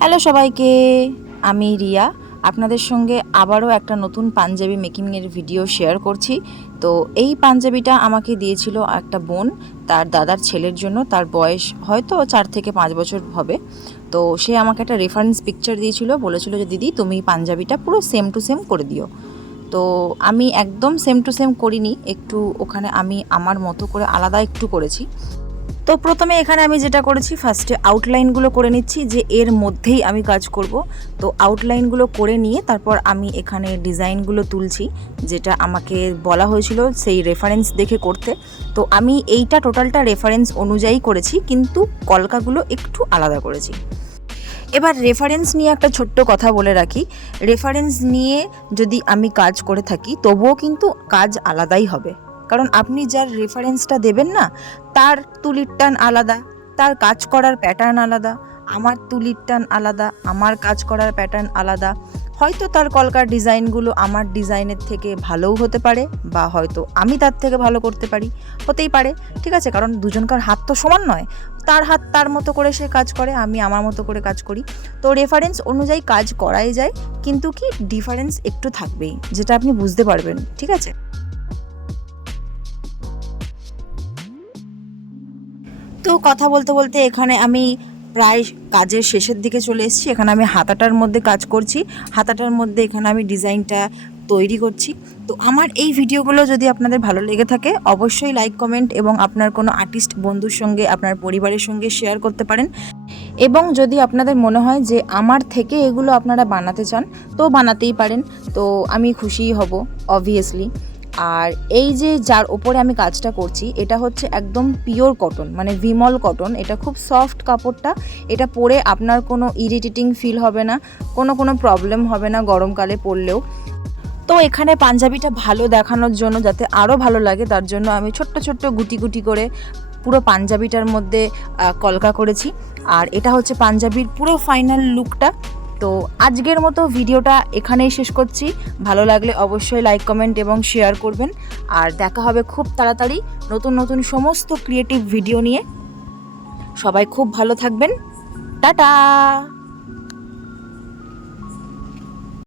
Hello সবাইকে, আমি রিয়া আপনাদের সঙ্গে আবারও একটা নতুন পাঞ্জাবি মেকিংয়ের ভিডিও শেয়ার করছি। তো এই পাঞ্জাবিটা আমাকে দিয়েছিল একটা বোন তার দাদার ছেলের জন্য। তার বয়স হয়তো 4 থেকে 5 বছর হবে। তো সে আমাকে একটা রেফারেন্স পিকচার দিয়েছিল, বলেছিল যে দিদি তুমি পাঞ্জাবিটা পুরো সেম টু সেম করে দিও। তো আমি একদম সেম টু সেম করিনি, একটু ওখানে আমি আমার মতো করে আলাদা একটু করেছি। তো প্রথমে এখানে আমি যেটা করেছি, ফার্স্টে আউটলাইনগুলো করে নিচ্ছি যে এর মধ্যেই আমি কাজ করব। তো আউটলাইনগুলো করে নিয়ে তারপর আমি এখানে ডিজাইনগুলো তুলছি, যেটা আমাকে বলা হয়েছিল সেই রেফারেন্স দেখে করতে। তো আমি এইটা টোটালটা রেফারেন্স অনুযায়ী করেছি, কিন্তু কলকাগুলো একটু আলাদা করেছি। এবার রেফারেন্স নিয়ে একটা ছোট্ট কথা বলে রাখি, রেফারেন্স নিয়ে যদি আমি কাজ করে থাকি তবুও কিন্তু কাজ আলাদাই হবে। কারণ আপনি যার রেফারেন্সটা দেবেন না, তার তুলির টান আলাদা, তার কাজ করার প্যাটার্ন আলাদা, আমার তুলির টান আলাদা, আমার কাজ করার প্যাটার্ন আলাদা। হয়তো তার কলকার ডিজাইনগুলো আমার ডিজাইনের থেকে ভালোও হতে পারে, বা হয়তো আমি তার থেকে ভালো করতে পারি, হতেই পারে। ঠিক আছে, কারণ দুজনকার হাত তো সমান নয়। তার হাত তার মতো করে সে কাজ করে, আমি আমার মতো করে কাজ করি। তো রেফারেন্স অনুযায়ী কাজ করাই যায়, কিন্তু কি ডিফারেন্স একটু থাকবেই, যেটা আপনি বুঝতে পারবেন। ঠিক আছে, তো কথা বলতে বলতে এখানে আমি প্রায় কাজের শেষের দিকে চলে এসেছি। এখানে আমি হাতাটার মধ্যে কাজ করছি, হাতাটার মধ্যে এখানে আমি ডিজাইনটা তৈরি করছি। তো আমার এই ভিডিওগুলো যদি আপনাদের ভালো লেগে থাকে, অবশ্যই লাইক, কমেন্ট এবং আপনার কোনো আর্টিস্ট বন্ধুর সঙ্গে, আপনার পরিবারের সঙ্গে শেয়ার করতে পারেন। এবং যদি আপনাদের মনে হয় যে আমার থেকে এগুলো আপনারা বানাতে চান, তো বানাতেই পারেন। তো আমি খুশিই হব অবভিয়াসলি। আর এই যে যার ওপরে আমি কাজটা করছি, এটা হচ্ছে একদম পিওর কটন, মানে বিমল কটন। এটা খুব সফট কাপড়টা, এটা পরে আপনার কোনো ইরিটেটিং ফিল হবে না, কোনো প্রবলেম হবে না গরমকালে পরলেও। তো এখানে পাঞ্জাবিটা ভালো দেখানোর জন্য, যাতে আরও ভালো লাগে, তার জন্য আমি ছোট্ট ছোট্ট গুটি গুটি করে পুরো পাঞ্জাবিটার মধ্যে কলকা করেছি। আর এটা হচ্ছে পাঞ্জাবির পুরো ফাইনাল লুকটা। তো আজকের মতো ভিডিওটা এখানেই শেষ করছি। ভালো লাগলে অবশ্যই লাইক, কমেন্ট এবং শেয়ার করবেন। আর দেখা হবে খুব তাড়াতাড়ি নতুন নতুন সমস্ত ক্রিয়েটিভ ভিডিও নিয়ে। সবাই খুব ভালো থাকবেন। টাটা।